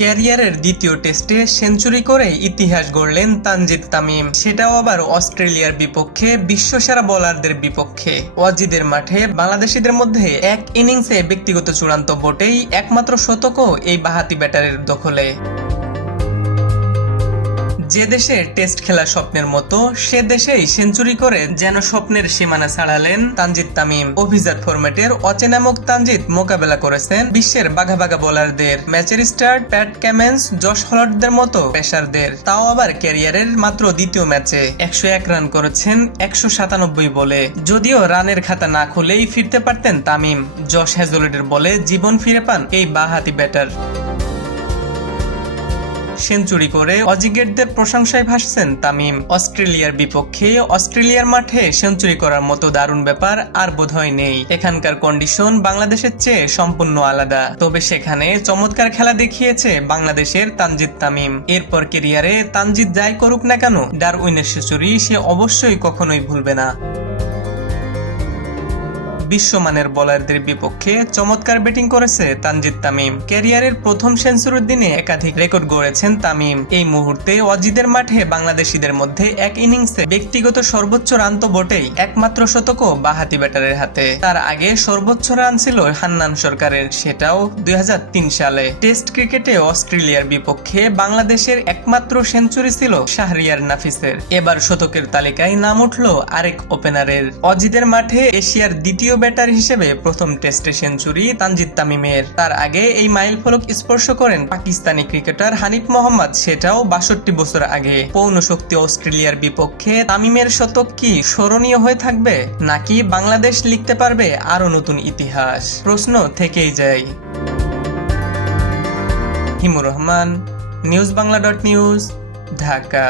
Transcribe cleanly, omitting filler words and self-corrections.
ক্যারিয়ারের দ্বিতীয় টেস্টে সেঞ্চুরি করে ইতিহাস গড়লেন তানজিদ তামিম, সেটাও আবার অস্ট্রেলিয়ার বিপক্ষে, বিশ্বসেরা বোলারদের বিপক্ষে। অজিদের মাঠে বাংলাদেশিদের মধ্যে এক ইনিংসে ব্যক্তিগত চূড়ান্ত বোটেই একমাত্র শতকও এই বাঁহাতি ব্যাটারের দখলে। যে দেশে টেস্ট খেলা স্বপ্নের মতো, সে দেশেই সেঞ্চুরি করে যেন স্বপ্নের সীমানা ছাড়ালেন তানজিদ তামিম। অভিজাত ফরম্যাটের অচেনা মুখ তানজিদ মোকাবেলা করেছেন বিশ্বের বাঘা বাঘা বোলারদের, ম্যাচের স্টার্ট প্যাট কামিন্স, জশ হলটদের মতো পেসারদের, তাও আবার ক্যারিয়ারের মাত্র দ্বিতীয় ম্যাচে 101 রান করেছেন 197 বলে। যদিও রানের খাতা না খুলেই ফিরতে পারতেন তামিম, জশ হ্যাজলেটের বলে জীবন ফিরে পান এই বাঁহাতি ব্যাটার। সেঞ্চুরি করে অজিগেটদের প্রশংসায় ভাসছেন তামিম। অস্ট্রেলিয়ার বিপক্ষে অস্ট্রেলিয়ার মাঠে সেঞ্চুরি করার মতো দারুণ ব্যাপার আর বোধহয় নেই। এখানকার কন্ডিশন বাংলাদেশের চেয়ে সম্পূর্ণ আলাদা, তবে সেখানে চমৎকার খেলা দেখিয়েছে বাংলাদেশের তানজিদ তামিম। এরপর ক্যারিয়ারে তানজিদ যাই করুক না কেন, ডারউইনের সেঞ্চুরি সে অবশ্যই কখনোই ভুলবে না। বিশ্বমানের বোলারদের বিপক্ষে চমৎকার ব্যাটিং করেছে তানজিদ তামিম। ক্যারিয়ারের প্রথম সেঞ্চুরির দিনে একাধিক রেকর্ড গড়েছেন তামিম। এই মুহূর্তে অজিদের মাঠে বাংলাদেশিদের মধ্যে এক ইনিংসে ব্যক্তিগত সর্বোচ্চ রান তো বটেই, একমাত্র শতকও বাঁহাতি ব্যাটারের হাতে। তার আগে সর্বোচ্চ রান ছিল হান্নান সরকারের, সেটাও 2003 সালে। টেস্ট ক্রিকেটে অস্ট্রেলিয়ার বিপক্ষে বাংলাদেশের একমাত্র সেঞ্চুরি ছিল শাহরিয়ার নাফিসের। এবার শতকের তালিকায় নাম উঠল আরেক ওপেনারের। অজিদের মাঠে এশিয়ার দ্বিতীয় ব্যাটার হিসেবে প্রথম টেস্টে সেঞ্চুরি তানজিদ তামিমের। তার আগে এই মাইলফলক স্পর্শ করেন পাকিস্তানি ক্রিকেটার হানিফ মোহাম্মদ, সেটাও 62 বছর আগে। পৌন শক্তি অস্ট্রেলিয়ার বিপক্ষে তামিমের শতক কি স্মরণীয় হয়ে থাকবে, নাকি বাংলাদেশ লিখতে পারবে আরো নতুন ইতিহাস? প্রশ্ন থেকেই যায়। হিমুর রহমান, নিউজ বাংলা .নিউজ, ঢাকা।